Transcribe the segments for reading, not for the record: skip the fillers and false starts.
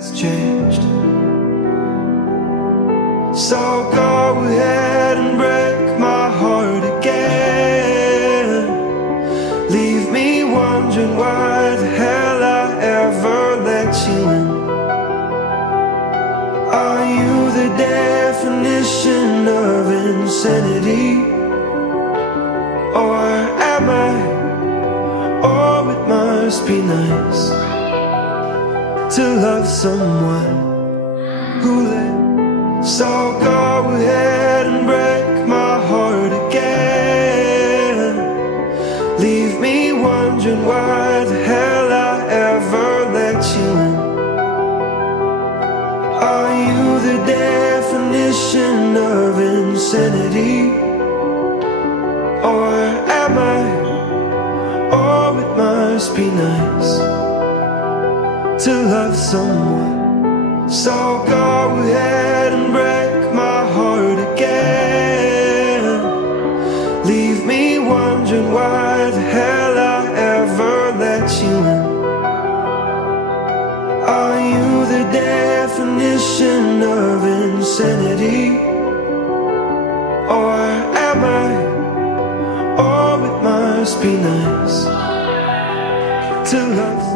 It's changed. So go ahead and break my heart again. Leave me wondering why the hell I ever let you in. Are you the definition of insanity? Or am I? Oh, it must be nice to love someone who let. So go ahead and break my heart again. Leave me wondering why the hell I ever let you in. Are you the definition of insanity? Or am I? Oh, it must be nice to love someone. So go ahead and break my heart again. Leave me wondering why the hell I ever let you in. Are you the definition of insanity? Or am I? Oh, it must be nice to love.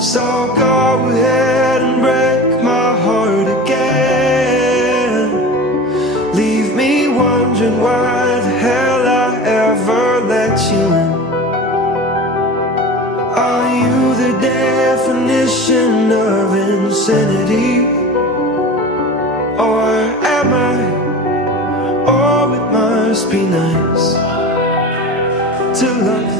So go ahead and break my heart again. Leave me wondering why the hell I ever let you in. Are you the definition of insanity? Or am I? Oh, it must be nice to love.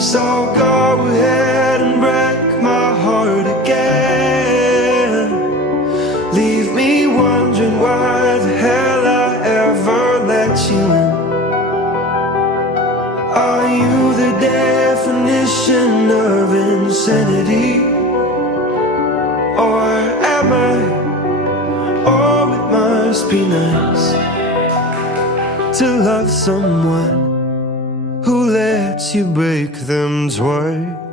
So go ahead and break my heart again. Leave me wondering why the hell I ever let you in. Are you the definition of insanity? Or am I? Oh, it must be nice to love someone who lets you break them twice.